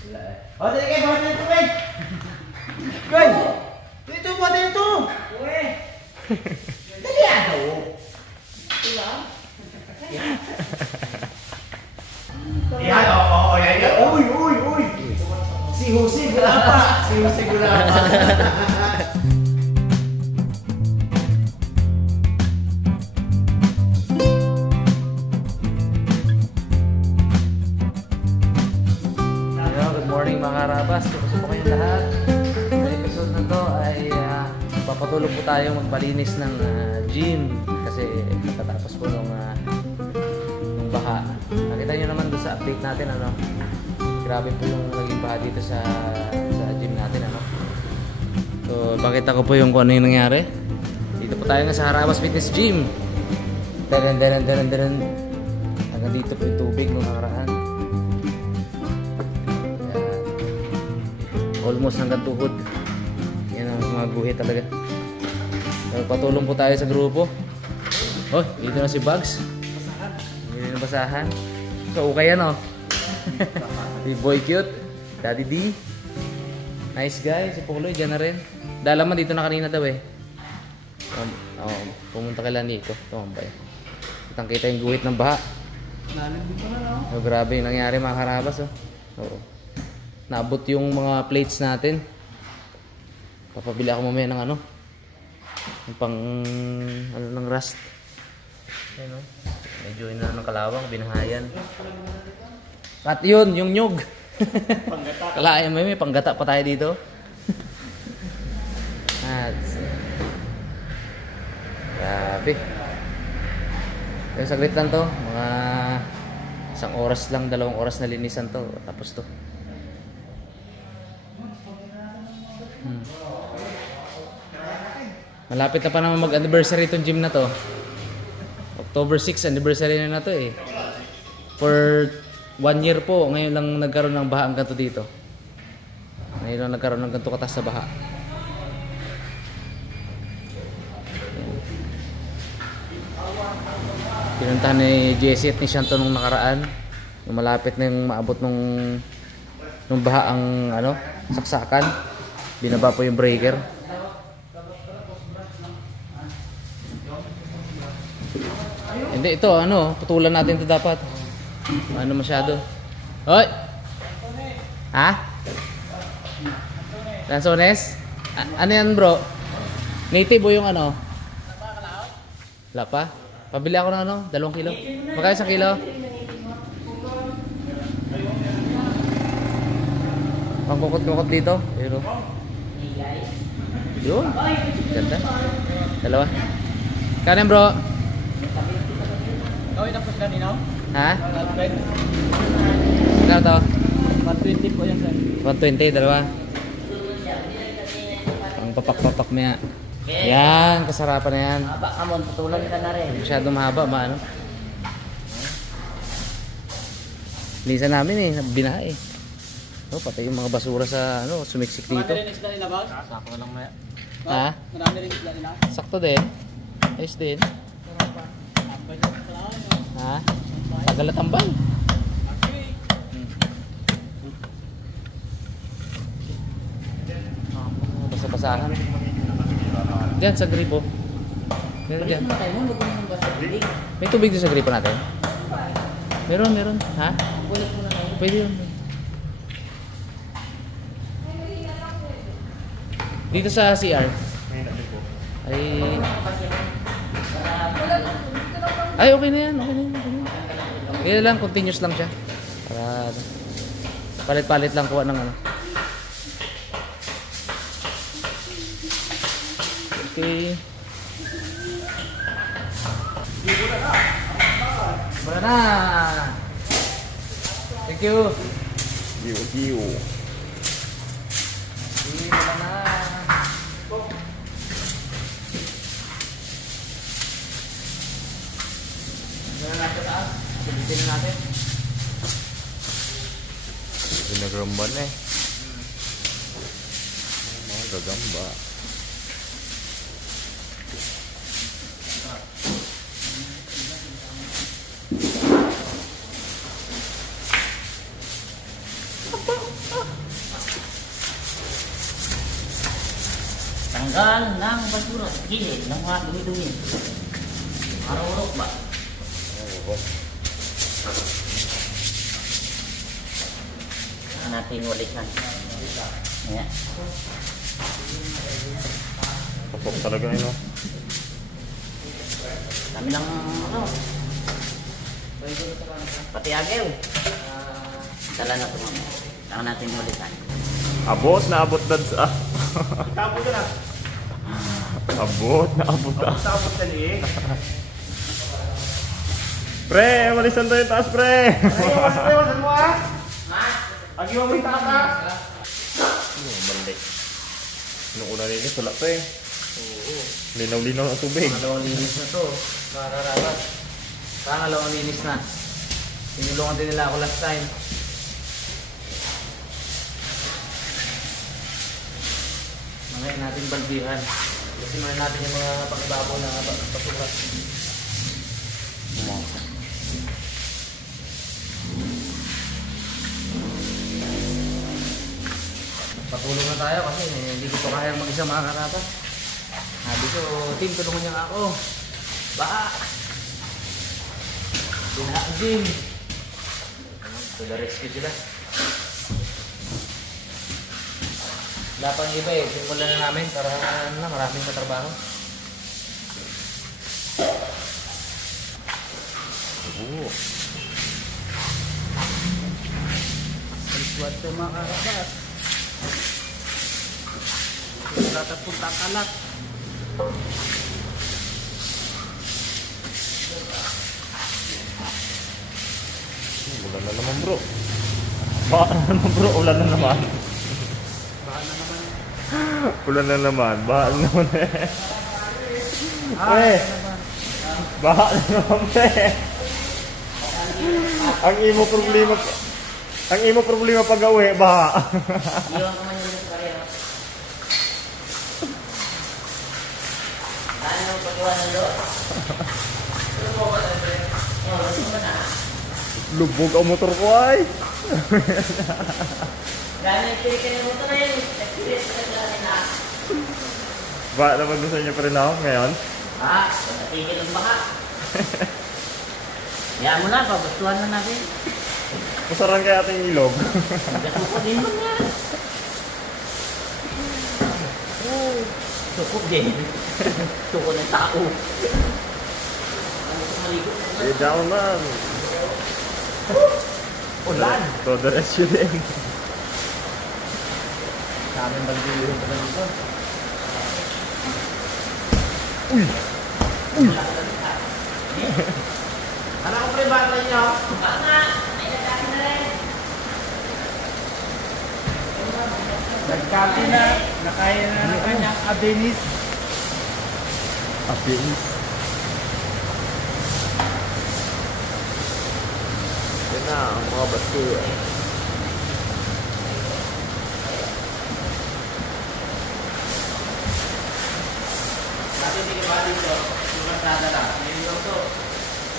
Oh, dali kayo, bawa dito kayo. Kayo! Dito, bawa dito! Uwe! Dali ako! Diba? Yan, oo, yan. Uy! Si Jose Gulapa! Good morning mga karabas, kumusta po kayong lahat? Sa episode na to ay papatulog po tayo magpalinis ng gym kasi natatapos po nung baha. Nakita nyo naman doon sa update natin, ano? Grabe po yung naging baha dito sa gym natin, ano? So, pakita ko po yung kung ano yung nangyari. Dito po tayo nga sa Harabas Fitness Gym. Hanggang dito po yung tubig nung nakaraan. Almost hanggang tuhod. Yan ang mga guhit talaga. Patulong po tayo sa grupo. Oh, dito na si Bugs. Dito na basahan. So, okay yan, oh. Si Boy Cute. Daddy D. Nice guy. Si Puloy, dyan na rin. Dalaman dito na kanina daw eh. Pumunta kay Lanito. Tumambay. Kitang kita yung guhit ng baha. Oh, grabe yung nangyari mga karabas, oh. Oo. Naabot yung mga plates natin. Papabili ako mamaya ng yung pang ng rust. Ayun, oh. Medyo ina ng kalawang, binahayan. At yun, yung nyug. Kalayan mo, may panggata pa tayo dito. At grabe. Yung saglit lang to, mga 1 oras lang, 2 oras na linisan to. Tapos to. Malapit na pa naman mag-anniversary itong gym na to. October 6 anniversary na to eh. For 1 year po, ngayon lang nagkaroon ng baha ang ganito dito. Ngayon lang nagkaroon ng ganito katas sa baha. Pinuntahan ni Jessie at ni Shanto nung nakaraan. Yung malapit na yung maabot nung baha ang saksakan. Binaba po yung breaker. Hindi, ito, putulan natin ito dapat. Masyado. Hoy! Ha? Lanzones? Ano yan, bro? Native o yung Wala pa? Pabili ako ng 2 kilo. Magkano 1 kilo? Pangkukot-kukot dito. Pero yun. Ganda. 2. Kanin, bro? Tapos kanina? Ha? Magkano to? 120 po yan, sir. 120, 2. Ang papak-papak mo yan. Yan, kasarapan na yan. Haba ka mo, putulan ka na rin. Masyadong mahaba, Lisa namin eh, binaha eh. Pati yung mga basura sa sumiksik dito. Marami rin isda nila, Boss? Sakto lang maya. Ha? Marami rin isda nila? Sakto din. Ayos din. Ha? Tagala tambal. Basa-basahan. Diyan sa gripo. Meron dyan. May tubig din sa gripo natin? Meron. Ha? Pwede yun. Dito sa CR. Ay, okay na yan. Hindi lang, continuous lang siya. Para palit-palit lang kuha ng Okay. Wala na. Thank you. Giw. Wala na. Wala na sa taas. Subitin natin. Pinagramban eh. Mga gagamba. Tanggal ng basura sa gilid ng mga dumi-dumi. Marurok ba? Saan natin walikan? Ayan. Kapok talaga yun, no? Kami ng ano. Pati agaw. Dala na ito mamaya. Saan natin walikan? Abot na abot dad sa... Tapos ka na. Abot na abot na. Tapos ka ni. Pre, malisan tayo taas, pre! Ayaw, mo ah. Agi mo yung takas. Balik. Nung una linis, wala pa eh. Linaw-linaw ang tubig. Pangalawang linis na to. Makararabas. Pangalawang linis na. Tinulungan din nila ako last time. Mamaya natin balbihan. Kasi muna natin yung mga pakibabaw na basura. Patulong na tayo kasi hindi ko pa kaya mag-isa mga karabas. Sabi ko, Tim, tulungan niya ako. Baka! Binahaan din. To the rescue sila. Wala pang iba eh. Simulan na namin para maraming matrabaho. Suwat sa mga karabas. Tatapong takalat. Ulan na naman, bro. Baka na naman, bro. Ulan na naman. Ulan na naman. Baka na naman, eh. Pre. Baka na naman, pre. Ang imo problema pag-uwi, baka. Iwan ko man yung sa kaya. Ano pag-iwan ng doon? Lubog ang motor ko, ay. Gano'n yung pilikin ng motor na yun. Experience ka na rin na. Baka naman gusto niyo pa rin ako ngayon? Natigil ang baka. Hayaan mo na, pabastuhan na natin. Masaran kaya ating ilog. Gasuko din mo nga. Sukok din. Sukok ng tao. Maligo. Eh, down man. Ulan! Todo rescue din. Sa amin balbihan pa lang ito. Ano ko pre, bakit niyo? Baka nga. May nagkaki na rin. Nagkapi na. Nakaya na ng kanyang abenis. Apis. Yan na, ang mga basura. Dati hindi ka ba dito? Yung kalsada lang. Ngayon lang to.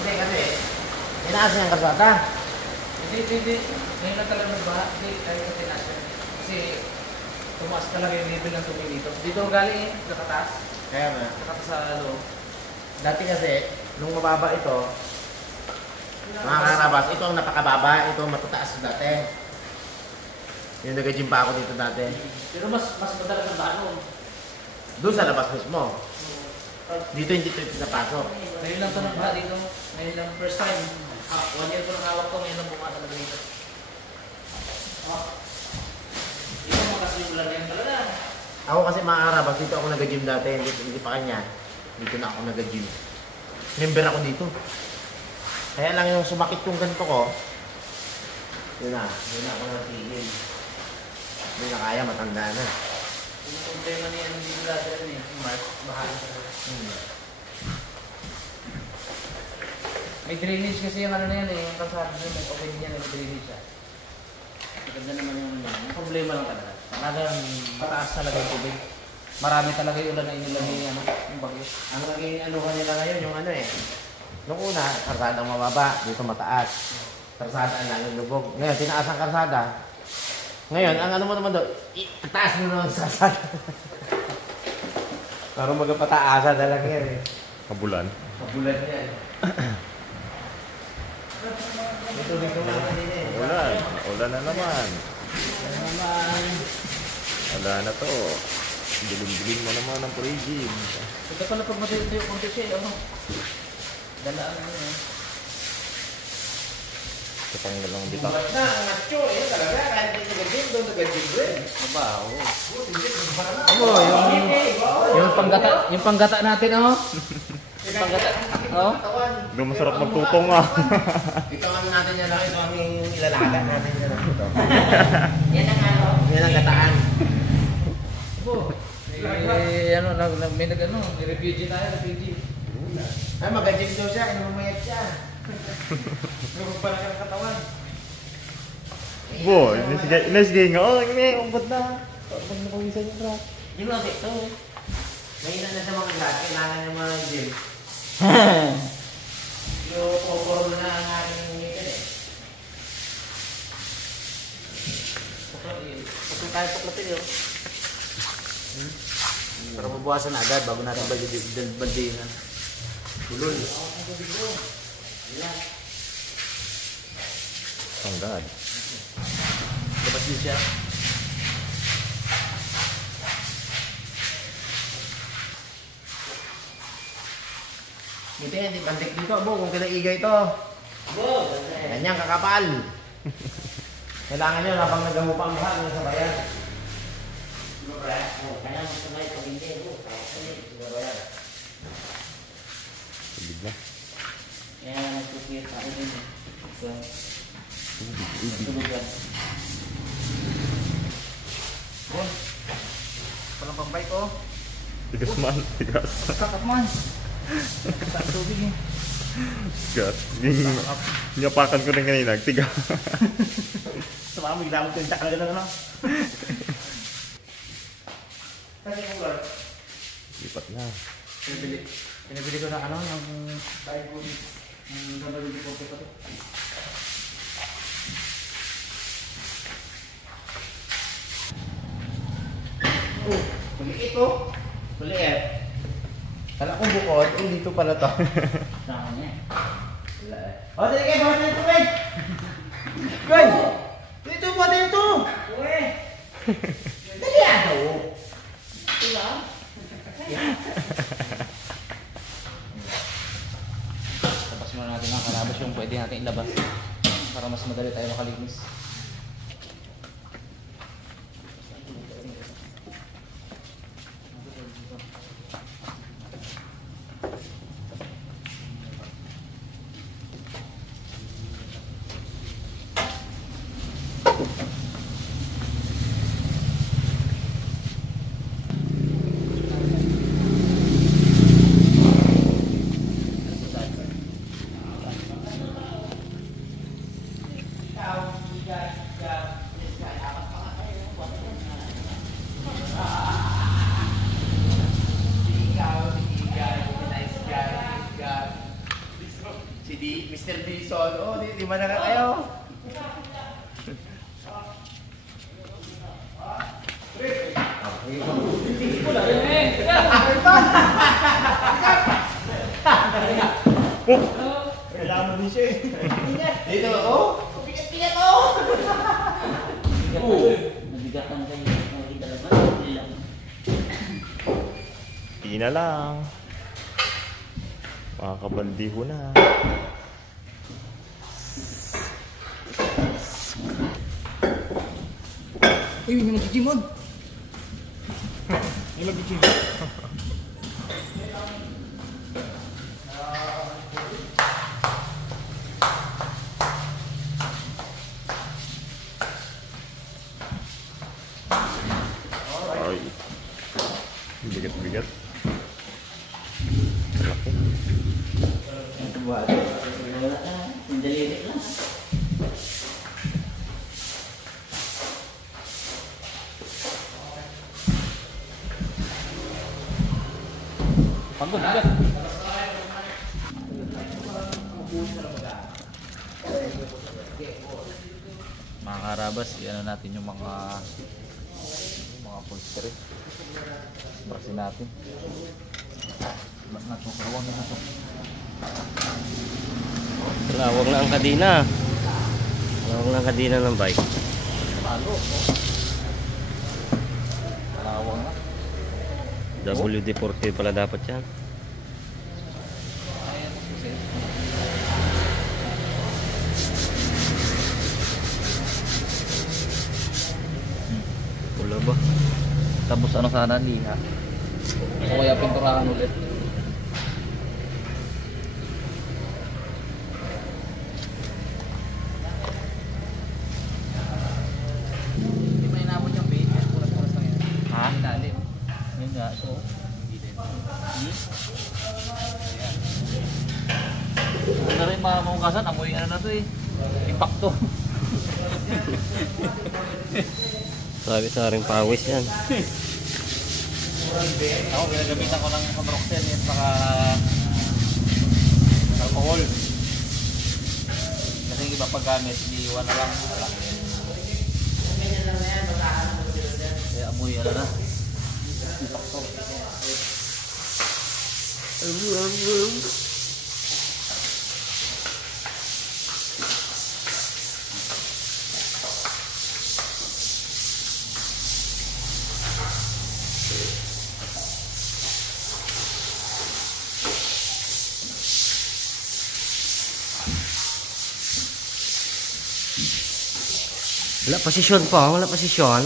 Hindi kasi, Tinaas niya ang kaswata. hindi. Ngayon lang talaga nagbaha. Hindi, kahit kasi nasa. Kasi tumaas talaga yung level ng tubig dito. Dito galing eh, nakataas. Kaya nga. Nakataas sa loob. Dati kasi, nung mababa ito, mga karabas, ito ang napakababa. Ito ang matataas dati. Yung nag-gym pa ako dito dati. Pero mas madalas ang baho. Doon sa labas mismo. Dito hindi ito napasok. Ngayon lang ito nagbaha dito. Ngayon lang first time. 1 year ko nang hawak ko, ngayon lang bumaha talaga dito. Ito makasimulan yan talaga. Ako kasi mga karabas, dito ako nag-gym dati. Hindi pa kanya. Dito na ako nag-gym. Member ako dito. Kaya lang yung sumakit yung ganito ko, yun na ako natigil. Hindi na kaya, matanda na. Yung problema niya hindi ko dati rin eh. Mark, bahaan talaga. May drainage kasi yung ano na yan eh. Yung kalsada niya, may pagkain niya, may drainage siya. Maganda naman yung ano. Ang problema lang talaga. Talagang pataas talaga yung tubig. Marami talaga yung ulan na inilagay yung ano, yung bagyo. Ang naging ano kanila ngayon, yung ano eh. Nung una, karsadang mababa, dito mataas. Karsada ang lang yung lubog. Ngayon, tinaas ang karsada. Ngayon, ang ano mo naman doon, itaas mo naman sa karsada. Parang magpataasa na lang yan eh. Kabulan. Kabulan yan. Ito rin ko naman din eh. Ulan. Ulan na naman. Wala na to. Dilim-dilim mo naman ang pre-gym. Ito pala pag matuyo yung konti siya, ano? Dalaan na yun. Ito pang galang bitak. Bulat na, ang macho eh. Talaga, kahit hindi nag-gym, doon nag-gym rin. Mabaho. Yung panggata natin, oh. Yung panggata, oh. Doon masarap magtutong ah. Ito ang ano natin yan lang. Ito ang ilalaga natin yan lang. Ito. Yan ang ano. Yan ang gataan. Ano, may nag-ano, may refugee tayo, refugee. Ay, mag-gym daw siya. Inumayat siya. Lumag pala ka ng katawan. Boy, inasigay nga. Oh, may umbad na. Pag napawisan yung bra. Di ba ito? Mahina na sa mga grad. Kailangan ng mga gym. Yung poporo na ang aking ngipin eh. Pagkong tayo paklatin yun. Para mabuwasan na agad bago natin baldinan. Bulol. Tanggad. Labas din siya. Hindi, bantik dito. Bo, kung kinaiga ito. Ganyan, kakapal. Kailangan nyo, habang nagamupa ang lahat, nasa bayan. Kaya mo sabay pag hindi. Tubig na. Kaya nagpupiyat ako din. Tubig. Palang pang-bike, oh. Tigas man. Tigas. Kakap man. Saan tubig eh. Tigas. Niyapakan ko rin kanina. Tigas. Sumama, gilamot ko yung takal na ano. Kasi kung gano'n. Lipat na. Pinabili ko na ano, ng WD-40 Oh, maliit oh. Maliit. Kala ko bukod, dito pala to. Sama niya. Oh, dali kayo, bawa dito kayo. Gwen! Dito po, dito! Uwe! Dali ano? Diba? Tapos muna natin ang kalabas yung pwede natin ilabas para mas madali tayo makalinis. Si Mr. Dison, oh, di ba na kayo? Kailangan mo din siya eh. Dito, oh! Pigat-pigat, oh! Nabigatan kayo. Hindi na lang. Makakabaldiho na. Uy, hindi mag-gym on. Hindi mag-gym. Ay. Bigat-bigat. Laki. Ito ba? Wala na. Sandali lang. Pagod, bigat. Mga karabas, ano natin yung mga Upholstery. Brasin natin. Nakakawang na ito. Lawag na ang kadina. Lawag na ang kadina ng bike. Malo. Malawang na. WD-40 pala dapat yan. Wala ba? Tapos ano sana, liha. O kaya pinturahan ulit. Hindi mo inabot yung bait, kulas-kulas lang yan. Ha? Ilalim. Yun nga, ito. Hindi din. Ayan. Ano na rin mga mamukasan, amoy ano na to eh. Impacto. Sabi-saring pawis yan. Ako, pinagamitan ko ng Hydroxel at saka alcohol. Kasi yung iba paggamit, iniiwan na lang. Kaya amoy ano na. Impacto. Wala posisyon pa, wala posisyon.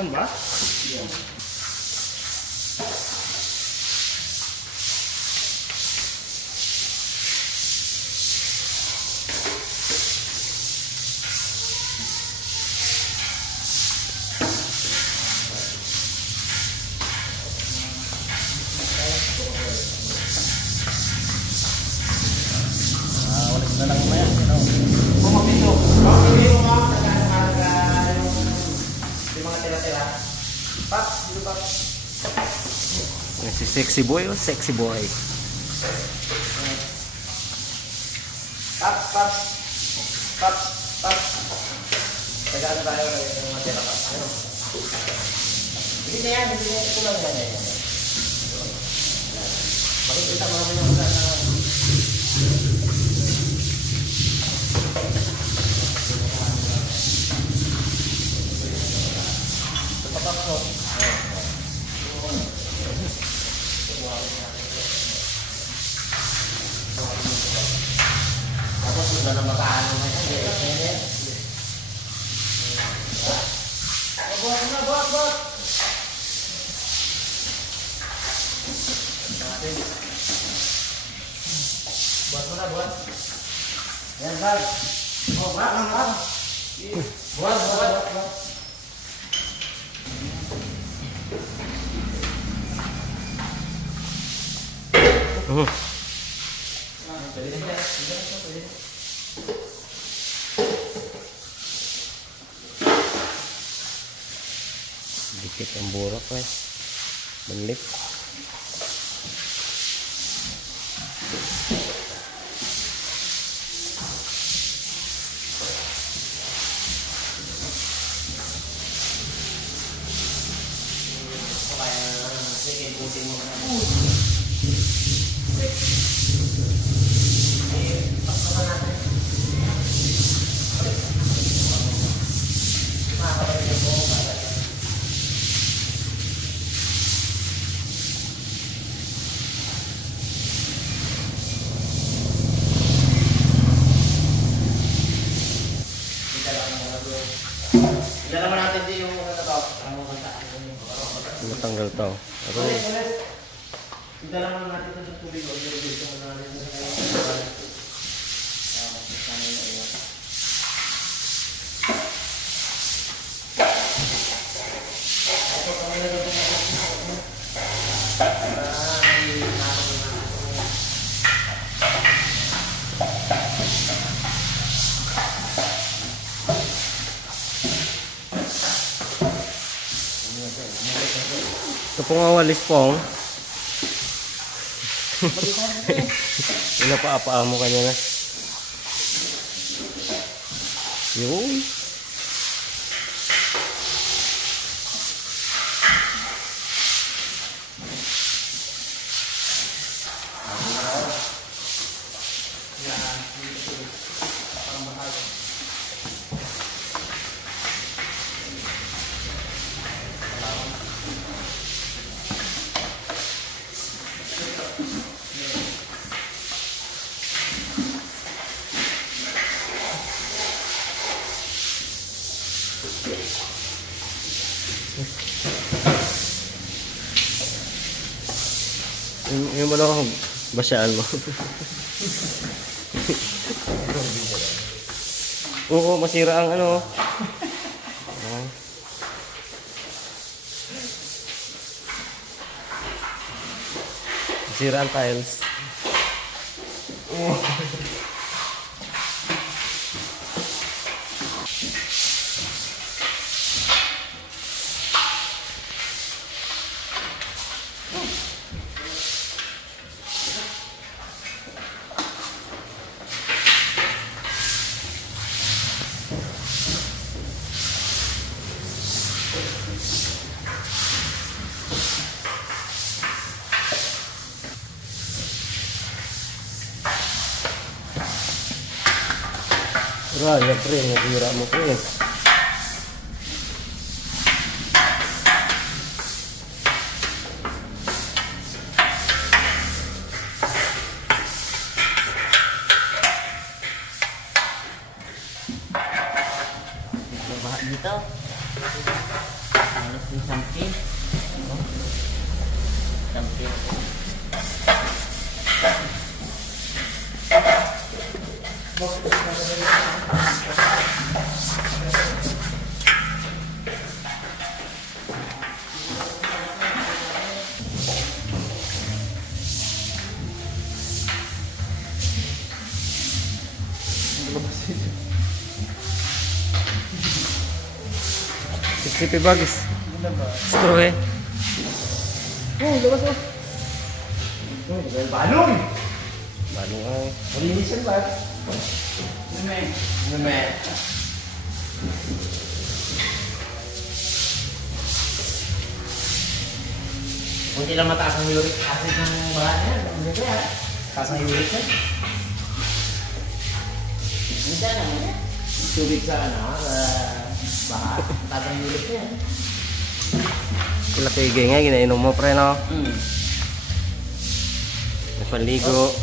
Yan ba? Walis na lang mamaya. Si sexy boy o sexy boy. Tagaan tayo ng mga tira pa. Ano? Hindi na yan. Ito lang yan. Makikita mo naman yung saan na... Tapos wala na makaano na yan. Buat na, buat. Buat mo na, buat. Yan, Bag. Oh, buat lang, Bag. Buat. Dikit ang burak eh. Banlit. Ilalaman natin din yung ano to. Matanggal to. Ako, Ilalaman natin ito sa tubig. Ilalaman natin ito sa kanya. Ito pong ang walis pong. Pinapaa mo kanya na. Yun. Yung ano, basyaan mo. Oo, masira ang ano. Masira ang tiles. Raya pre, nabira mo pre. Baha dito. Alas yung samping. Samping. Sipi bagis. Straw eh. Balong! Balong ay. Malinis yan ba? Nume. Kunti lang mataas ang uric acid ng baha niya. Hindi kaya. Taas ang uric niya. Hindi na. Tubig sa ano, baha. Taas ang uric niya. Sila kayo nga, ginainom mo pre no? Napaligo.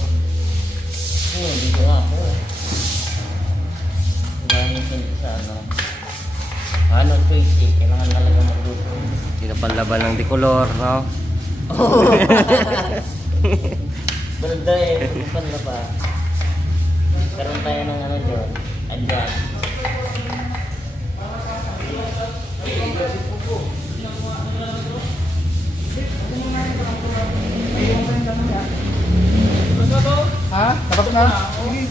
Dito ako. Gamit sa ano. Ano ito kailangan talaga magluto. Pinapanlaban ng dikolor no? Banda eh, bukan na ba? Karoon tayo ng ano doon. Andyan. Ha? Tapos na? Sige.